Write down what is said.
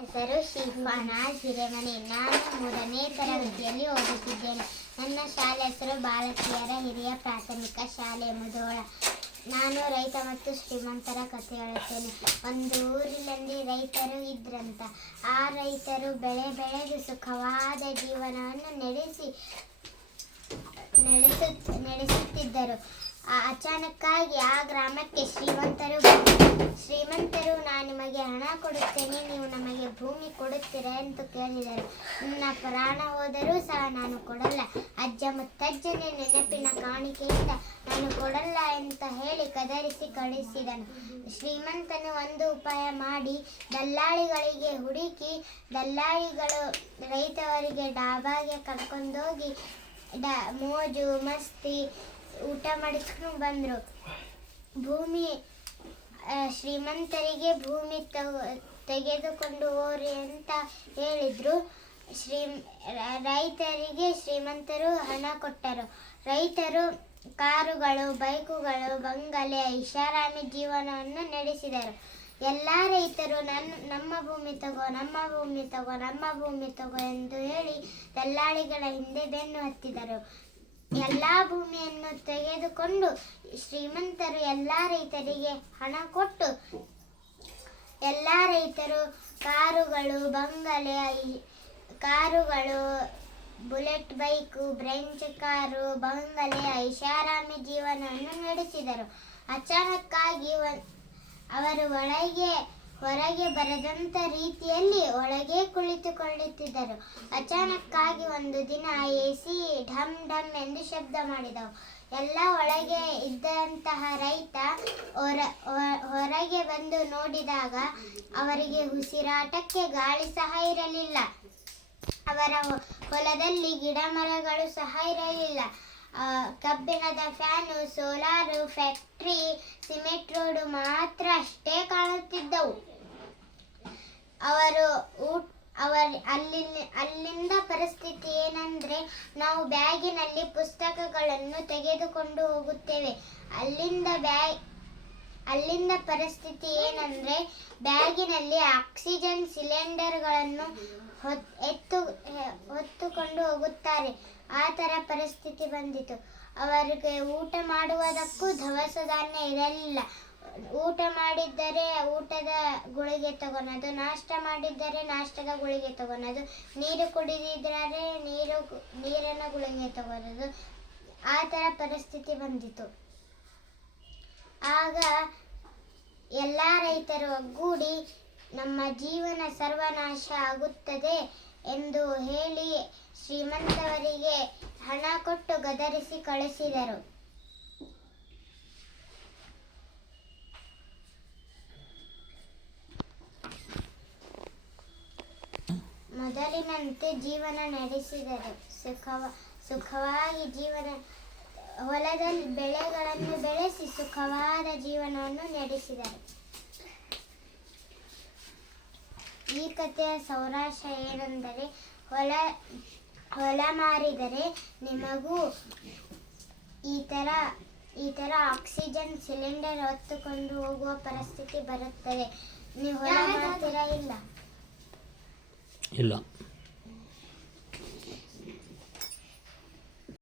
ಹೆಸರು ಶಿಫಾನಾಜ್ ಹಿರೇಮನಿ. ನಾನು 3ನೇ ತರಗತಿಯಲ್ಲಿ ಓದುತ್ತಿದ್ದೇನೆ. ನನ್ನ ಶಾಲೆ ಹೆಸರು ಬಾಲಕಿಯರ ಹಿರಿಯ ಪ್ರಾಥಮಿಕ ಶಾಲೆ ಮುಧೋಳ. ನಾನು ರೈತ ಮತ್ತು ಶ್ರೀಮಂತರ ಕಥೆ ಹೇಳುತ್ತೇನೆ. ಒಂದು ಊರಿನಲ್ಲಿ ರೈತರು ಇದ್ರಂತ. ಆ ರೈತರು ಬೆಳೆದು ಸುಖವಾದ ಜೀವನವನ್ನು ನಡೆಸುತ್ತಿದ್ದರು. ಅಚಾನಕ್ಕಾಗಿ ಆ ಗ್ರಾಮಕ್ಕೆ ಶ್ರೀಮಂತರು ನಾನು ನಿಮಗೆ ಹಣ ಕೊಡುತ್ತೇನೆ, ನೀವು ನಮಗೆ ಭೂಮಿ ಕೊಡುತ್ತೀರಾ ಎಂದು ಕೇಳಿದರು. ನನ್ನ ಪ್ರಾಣ ಹೋದರೂ ಸಹ ನಾನು ಕೊಡಲ್ಲ, ಅಜ್ಜ ಮುತ್ತಜ್ಜನ ನೆನಪಿನ ಕಾಣಿಕೆಯಿಂದ ನಾನು ಕೊಡಲ್ಲ ಅಂತ ಹೇಳಿ ಕದರಿಸಿ ಕಳಿಸಿದನು. ಶ್ರೀಮಂತನು ಒಂದು ಉಪಾಯ ಮಾಡಿ ದಲ್ಲಾಳಿಗಳಿಗೆ ಹುಡುಕಿ, ದಲ್ಲಾಳಿಗಳು ರೈತವರಿಗೆ ಡಾಬಾಗೆ ಕರ್ಕೊಂಡೋಗಿ ಮೋಜು ಮಸ್ತಿ ಊಟ ಮಾಡಿಸ್ಕೊಂಡು ಬಂದರು. ಶ್ರೀಮಂತರಿಗೆ ಭೂಮಿ ತೆಗೆದುಕೊಂಡು ಹೋರಿ ಅಂತ ಹೇಳಿದ್ರು. ರೈತರಿಗೆ ಶ್ರೀಮಂತರು ಹಣ ಕೊಟ್ಟರು. ರೈತರು ಕಾರುಗಳು, ಬೈಕುಗಳು, ಬಂಗಲೆ, ಐಷಾರಾಮಿ ಜೀವನವನ್ನು ನಡೆಸಿದರು. ಎಲ್ಲ ರೈತರು ನಮ್ಮ ಭೂಮಿ ತಗೋ, ನಮ್ಮ ಭೂಮಿ ತಗೋ, ನಮ್ಮ ಭೂಮಿ ತಗೋ ಎಂದು ಹೇಳಿ ದಲ್ಲಾಳಿಗಳ ಹಿಂದೆ ಬೆನ್ನು ಹತ್ತಿದರು. ಎಲ್ಲ ಭೂಮಿಯನ್ನು ತೆಗೆದುಕೊಂಡು ಶ್ರೀಮಂತರು ಎಲ್ಲ ರೈತರಿಗೆ ಹಣ ಕೊಟ್ಟು ಎಲ್ಲ ರೈತರು ಕಾರುಗಳು, ಬುಲೆಟ್ ಬೈಕು, ಬ್ರೆಂಚ್ ಕಾರು, ಬಂಗಲೆ, ಐಷಾರಾಮಿ ಜೀವನವನ್ನು ನಡೆಸಿದರು. ಅಚಾನಕ್ಕಾಗಿ ಅವರು ಹೊರಗೆ ಬರದಂತ ರೀತಿಯಲ್ಲಿ ಒಳಗೆ ಕುಳಿತುಕೊಳ್ಳುತ್ತಿದ್ದರು. ಅಚಾನಕ್ಕಾಗಿ ಒಂದು ದಿನ ಎಸಿ ಢಮ್ ಢಮ್ ಎಂದು ಶಬ್ದ ಮಾಡಿದವು. ಎಲ್ಲ ಒಳಗೆ ಇದ್ದಂತಹ ರೈತ ಹೊರಗೆ ಬಂದು ನೋಡಿದಾಗ ಅವರಿಗೆ ಉಸಿರಾಟಕ್ಕೆ ಗಾಳಿ ಸಹ ಇರಲಿಲ್ಲ. ಅವರ ಹೊಲದಲ್ಲಿ ಗಿಡ ಮರಗಳು ಸಹ ಇರಲಿಲ್ಲ. ಕಬ್ಬಿಣದ fan, solar, factory, cement road ಮಾತ್ರ ಅಷ್ಟೇ ಕಾಣುತ್ತಿದ್ದವು. ಅಲ್ಲಿಂದ ಪರಿಸ್ಥಿತಿ ಏನಂದ್ರೆ, ನಾವು ಬ್ಯಾಗಿನಲ್ಲಿ ಪುಸ್ತಕಗಳನ್ನು ತೆಗೆದುಕೊಂಡು ಹೋಗುತ್ತೇವೆ. ಅಲ್ಲಿಂದ ಪರಿಸ್ಥಿತಿ ಏನಂದ್ರೆ, ಬ್ಯಾಗಿನಲ್ಲಿ ಆಕ್ಸಿಜನ್ ಸಿಲಿಂಡರ್ಗಳನ್ನು ಹೊತ್ತುಕೊಂಡು ಹೋಗುತ್ತಾರೆ. ಆ ಥರ ಪರಿಸ್ಥಿತಿ ಬಂದಿತು. ಅವರಿಗೆ ಊಟ ಮಾಡುವುದಕ್ಕೂ ದವಸ ಧಾನ್ಯ ಇರಲಿಲ್ಲ. ಊಟ ಮಾಡಿದ್ದರೆ ಊಟದ ಗುಳಿಗೆ ತಗೊಳೋದು, ನಾಷ್ಟ ಮಾಡಿದ್ದರೆ ನಾಷ್ಟದ ಗುಳಿಗೆ ತಗೊಳೋದು, ನೀರು ಕುಡಿದಿದ್ದರೆ ನೀರಿನ ಗುಳಿಗೆ ತಗೊಳ್ಳೋದು. ಆ ಥರ ಪರಿಸ್ಥಿತಿ ಬಂದಿತು. ಆಗ ಎಲ್ಲ ರೈತರು ಒಗ್ಗೂಡಿ ನಮ್ಮ ಜೀವನ ಸರ್ವನಾಶ ಆಗುತ್ತದೆ ಎಂದು ಹೇಳಿ ಶ್ರೀಮಂತವರಿಗೆ ಹಣ ಕೊಟ್ಟು ಗದರಿಸಿ ಕಳಿಸಿದರು. ಮೊದಲಿನಂತೆ ಜೀವನ ನಡೆಸಿದರು. ಸುಖವಾಗಿ ಹೊಲದಲ್ಲಿ ಬೆಳೆಗಳನ್ನು ಬೆಳೆಸಿ ಸುಖವಾದ ಜೀವನವನ್ನು ನಡೆಸಿದರು. ಈ ಕಥೆಯ ಸಾರಾಂಶ ಏನೆಂದರೆ, ಹೊಲ ಮಾರಿದರೆ ನಿಮಗೂ ಈ ತರ ಆಕ್ಸಿಜನ್ ಸಿಲಿಂಡರ್ ಹೊತ್ತುಕೊಂಡು ಹೋಗುವ ಪರಿಸ್ಥಿತಿ ಬರುತ್ತದೆ. ನೀವು ಹೊಲ ಮಾಡ್ತೀರಾ? ಇಲ್ಲ.